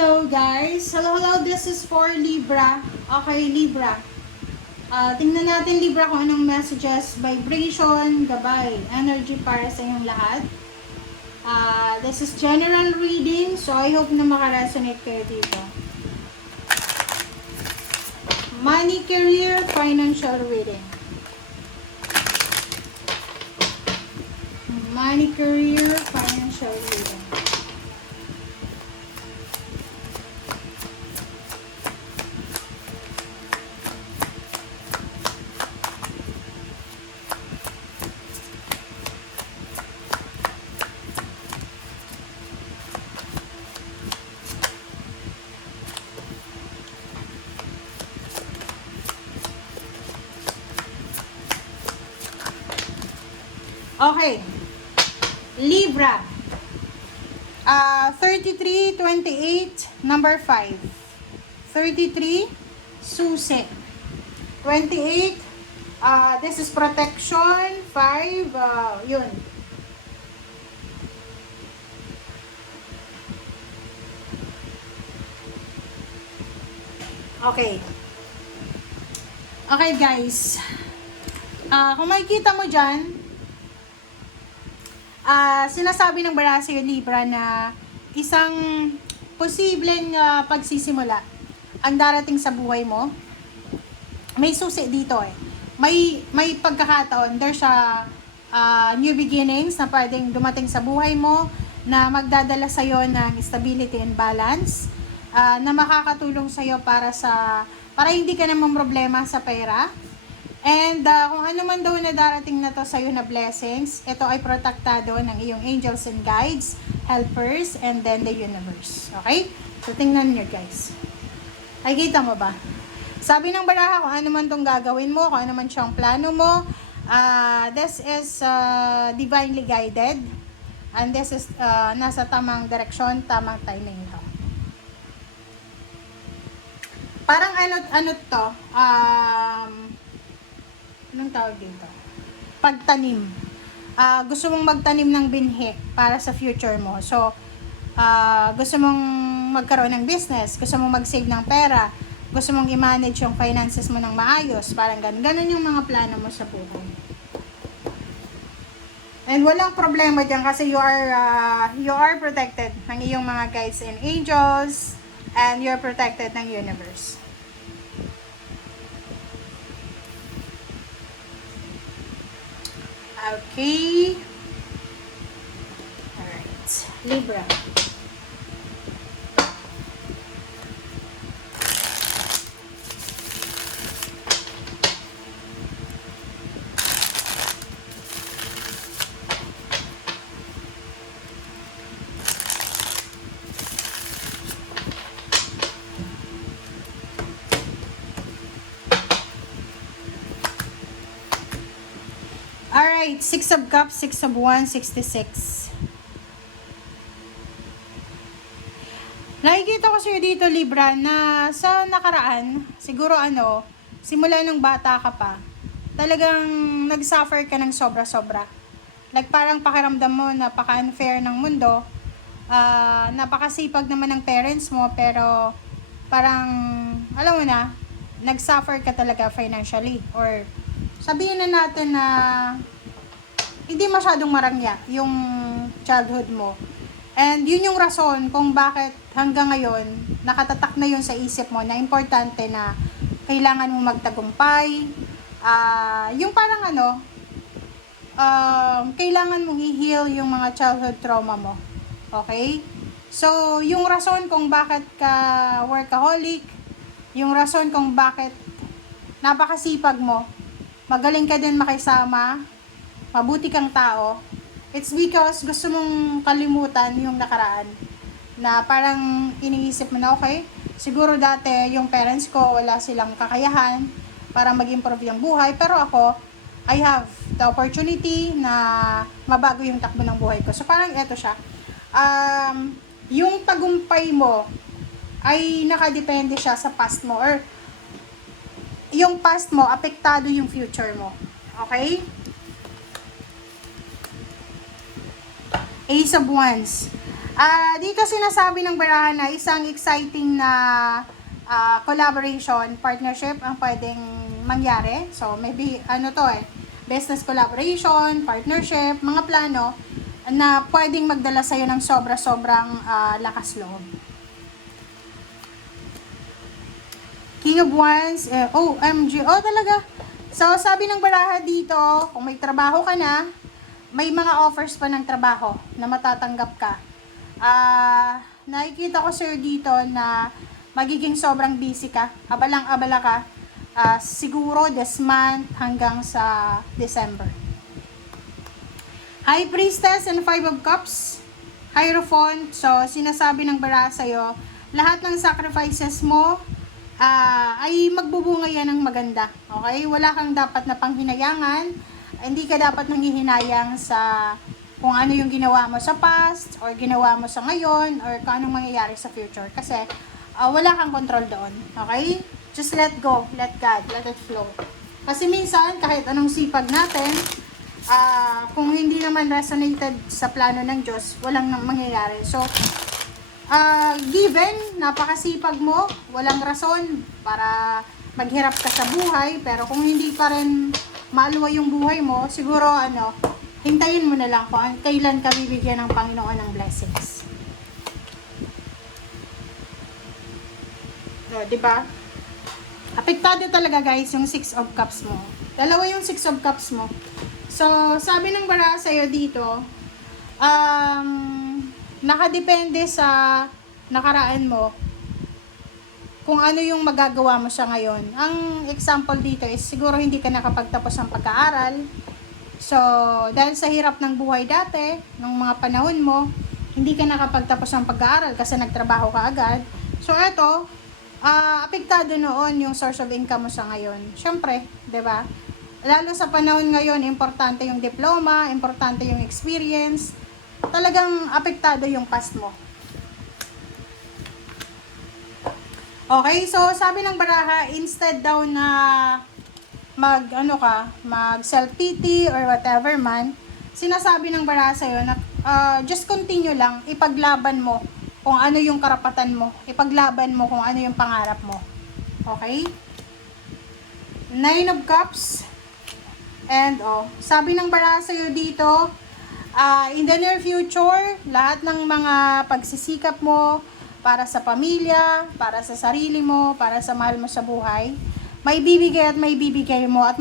hello guys. Hello, this is for Libra. Okay, Libra. Tingnan natin Libra kung anong messages, vibration, gabay, energy para sa inyong lahat. This is general reading, so I hope na makaresonate kayo dito. Money, career, financial reading. Money, career, financial reading. Okay. Libra. 33, 28, number 5. 33, susi. 28, this is protection. 5, yun. Okay. Okay guys. Kung makikita mo dyan, sinasabi ng bara sa'yo Libra na isang posibleng pagsisimula ang darating sa buhay mo. May susi dito eh. May pagkakataon, there's a new beginnings na pwedeng dumating sa buhay mo na magdadala sa'yo ng stability and balance, na makakatulong sa'yo para hindi ka naman problema sa pera. And kung ano man daw na darating na to sa'yo na blessings, ito ay protektado ng iyong angels and guides, helpers, and then the universe. Okay? So, tingnan nyo guys. Ay, kita mo ba? Sabi ng baraha, kung ano man tong gagawin mo, kung ano man siyang plano mo, this is divinely guided. And this is nasa tamang direksyon, tamang timing ito. Parang ano to, anong tawag dito? Pagtanim. Gusto mong magtanim ng binhi para sa future mo. So, gusto mong magkaroon ng business, gusto mong mag-save ng pera, gusto mong i-manage yung finances mo ng maayos, parang ganun yung mga plano mo sa buhay. And walang problema dyan kasi you are protected ng iyong mga guides and angels, and you're protected ng universe. Okay. Alright. Libra. Alright, 6 of Cups, 6 of Wands, 66. Nakikita ko sa'yo dito, Libra, na sa nakaraan, siguro simula nung bata ka pa, talagang nag-suffer ka ng sobra-sobra. Like parang pakiramdam mo, napaka-unfair ng mundo, napakasipag naman ng parents mo, pero parang, alam mo na, nag-suffer ka talaga financially, or sabihin na natin na hindi masyadong marangya yung childhood mo. And yun yung rason kung bakit hanggang ngayon nakatatak na yun sa isip mo na importante na kailangan mo magtagumpay. Yung parang kailangan mong i-heal yung mga childhood trauma mo. Okay? So, yung rason kung bakit ka workaholic, yung rason kung bakit napakasipag mo, magaling ka din makisama, mabuti kang tao, it's because gusto mong kalimutan yung nakaraan. Na parang iniisip mo na, okay, siguro dati yung parents ko wala silang kakayahan para mag-improve yung buhay, pero ako, I have the opportunity na mabago yung takbo ng buhay ko. So parang eto siya. Yung tagumpay mo ay nakadepende siya sa past mo, or yung past mo, apektado yung future mo. Okay? Ace of Wands. Dito sinasabi ng barahan na isang exciting na collaboration, partnership ang pwedeng mangyari. So, maybe, business collaboration, partnership, mga plano na pwedeng magdala sa'yo ng sobra-sobrang lakas loob. King of Wands, OMG, talaga. So, sabi ng baraha dito, kung may trabaho ka na, may mga offers pa ng trabaho na matatanggap ka. Nakikita ko sir dito na magiging sobrang busy ka, abalang-abala ka, siguro this month hanggang sa December. High Priestess and Five of Cups, Hierophant. So, sinasabi ng baraha sa'yo, lahat ng sacrifices mo, ay magbubunga yan ng maganda. Okay? Wala kang dapat na panghinayangan. Hindi ka dapat nanghihinayang sa kung ano yung ginawa mo sa past or ginawa mo sa ngayon or kung anong mangyayari sa future. Kasi wala kang control doon. Okay? Just let go. Let God. Let it flow. Kasi minsan, kahit anong sipag natin, kung hindi naman resonated sa plano ng Diyos, walang mangyayari. So, given, napakasipag mo, walang rason para maghirap ka sa buhay, pero kung hindi pa rin maaluwa yung buhay mo, siguro hintayin mo na lang kung kailan ka bibigyan ng Panginoon ng blessings. So, diba? Apektado talaga guys yung 6 of Cups mo. Dalawa yung 6 of Cups mo. So, sabi ng baraha sa'yo dito, nakadepende sa nakaraan mo kung ano yung magagawa mo sa ngayon. Ang example dito is siguro hindi ka nakapagtapos ng pag-aaral. So, dahil sa hirap ng buhay dati, ng mga panahon mo, hindi ka nakapagtapos ng pag-aaral kasi nagtrabaho ka agad. So, eto, apektado noon yung source of income mo sa ngayon. Siyempre, 'di ba? Lalo sa panahon ngayon, importante yung diploma, importante yung experience. Talagang apektado yung past mo. Okay, so sabi ng baraha, instead daw na mag self-pity or whatever man, sinasabi ng baraha sa'yo na just continue lang, ipaglaban mo kung ano yung karapatan mo, ipaglaban mo kung ano yung pangarap mo. Okay? 9 of Cups, and sabi ng baraha sa'yo dito, in the near future, lahat ng mga pagsisikap mo para sa pamilya, para sa sarili mo, para sa mahal mo sa buhay, may bibigay mo at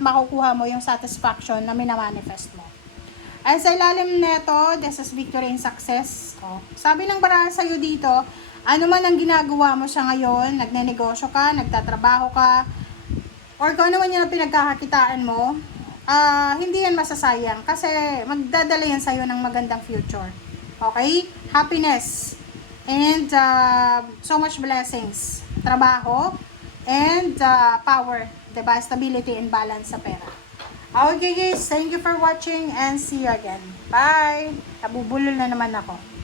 makukuha mo yung satisfaction na minamanifest mo. At sa ilalim neto, this is victory and success. Sabi ng baraha sa'yo dito, ano man ang ginagawa mo sa ngayon, nagnenegosyo ka, nagtatrabaho ka, or kung ano man yung pinagkakakitaan mo, hindi yan masasayang kasi magdadala yan sa'yo ng magandang future. Okay? Happiness and so much blessings. Trabaho and power. Diba? Stability and balance sa pera. Okay guys, thank you for watching and see you again. Bye! Nabubulol na naman ako.